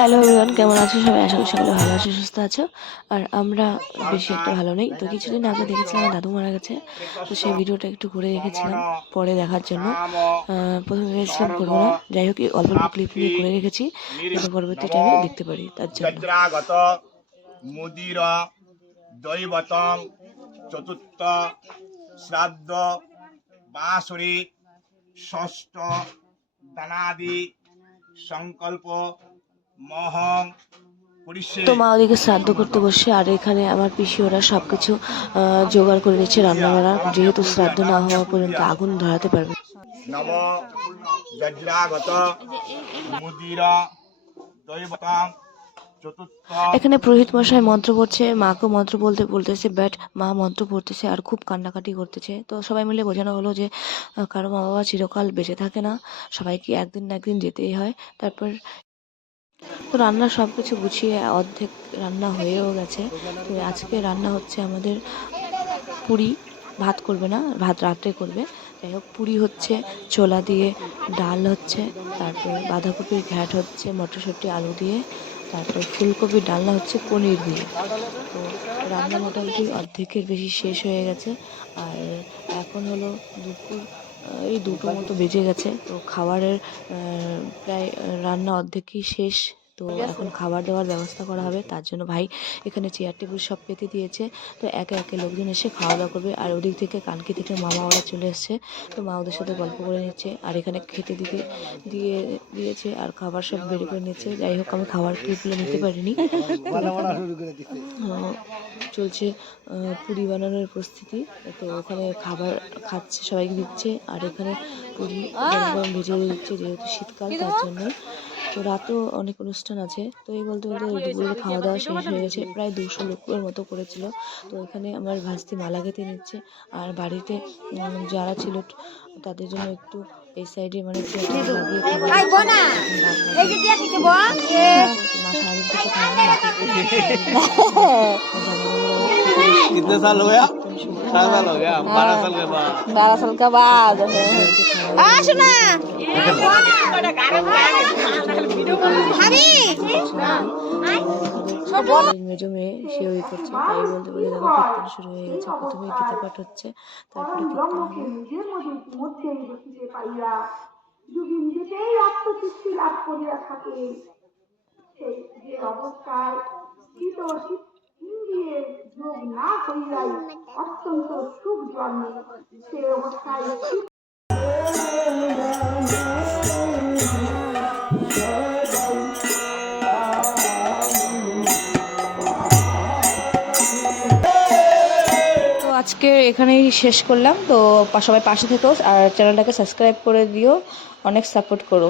Hello everyone, কেমন আছো সবাই? আশা করি সকলে ভালো আছো, সুস্থ আছো। আর আমরা বেশি একটা ভালো নেই। তো কিছুদিন আগে দেখেছিলাম আমার দাদু মারা গেছে, তো সেই ভিডিওটা একটু করে রেখেছিলাম পরে দেখার জন্য। প্রথমে ভেবেছিলাম করবো না, যাই হোক অল্প অল্প ক্লিপ নিয়ে করে রেখেছি যাতে পরবর্তী টাইমে দেখতে পারি, তার জন্য। মুদির দৈবতং চতুর্থ শ্রাদ্ধ বাসরি ষষ্ঠ দানাদি সংকল্প মহং। তো মা ওদিকে শ্রাদ্ধ করতে বসে, আর এখানে আমার পিসি ওরা সবকিছু জোগাড় করে নিচ্ছে রান্না বান্না, যেহেতু শ্রাদ্ধ না হওয়া পর্যন্ত আগুন ধরাতে পারবে। নম বজ্রাগত মুদির দৈবতং চতুর্থ। এখানে পুরোহিত মশাই মন্ত্র পড়ছে, মাকেও মন্ত্র বলতেছে, বাট মা মন্ত্র পড়তেছে আর খুব কান্নাকাটি করতেছে। তো সবাই মিলে বোঝানো হলো যে কারো মা বাবা চিরকাল বেঁচে থাকে না, সবাইকে একদিন না একদিন যেতেই হয়। তারপর তো রান্না সব কিছু গুছিয়ে অর্ধেক রান্না হয়েও গেছে। তো আজকে রান্না হচ্ছে আমাদের পুরি, ভাত করবে না, ভাত রাত্রে করবে। যাই হোক, পুরি হচ্ছে ছোলা দিয়ে, ডাল হচ্ছে, তারপর বাঁধাকপির ঘ্যাট হচ্ছে মটরশুঁটি আলু দিয়ে, তারপর ফুলকপির ডালনা হচ্ছে পনির দিয়ে। তো রান্না মোটামুটি অর্ধেকের বেশি শেষ হয়ে গেছে। আর এখন হলো দুপুর এই 2টো মতো বেজে গেছে। তো খাবারের প্রায় রান্না অর্ধেকই শেষ। তো এখন খাবার দাবার ব্যবস্থা করা হবে, তার জন্য ভাই এখানে চেয়ার টেবিল সব পেতে দিয়েছে। তো একে একে লোকজন এসে খাওয়া দাওয়া করবে। আর ওদিক থেকে কানকি থেকে মামা ওরা চলে এসছে, তো মা ওদের সাথে গল্প করে নিচ্ছে। আর এখানে খেতে দিয়েছে আর খাবার সব বের করে নিচ্ছে। যাই হোক, আমি খাবার ক্লিপগুলো নিতে পারিনি। চলছে পুরি বানানোর প্রস্তুতি। তো ওখানে খাবার খাচ্ছে, সবাইকে দিচ্ছে। আর এখানে পুরি গরম গরম ভেজে দিচ্ছে, যেহেতু শীতকাল তার জন্য। তো রাতেও অনেক অনুষ্ঠান আছে। তো এই বলতে বলতে দুপুরে খাওয়া দাওয়া শেষ হয়ে গেছে, প্রায় 200 লোকের মতো করেছিল। তো এখানে আমার ভাস্তি মালা গেঁথে নিচ্ছে। আর বাড়িতে যারা ছিল তাদের জন্য একটু এই সাইডে মানে লাগিয়ে খাবার মা সারাদিন কিছু খায় না। कितने साल हो गया? 7 साल हो गया, 12 साल के बाद। 12 साल के बाद सुना মেজো মেয়ে সে ওই করছে, তাই বলতে বলে দেখো কীর্তন শুরু হয়ে গেছে। প্রথমে গীতা পাঠ হচ্ছে, তারপরে কীর্তন হবে। লাভ করিয়া থাকে সেই যে অবস্থায় ইন্দ্রিয়ের যোগ না করিয়াই অত্যন্ত সুখ জন্মে, সে অবস্থায় আজকে এখানেই শেষ করলাম। তো সবাই পাশে থেকো আর চ্যানেলটাকে সাবস্ক্রাইব করে দিও, অনেক সাপোর্ট করো।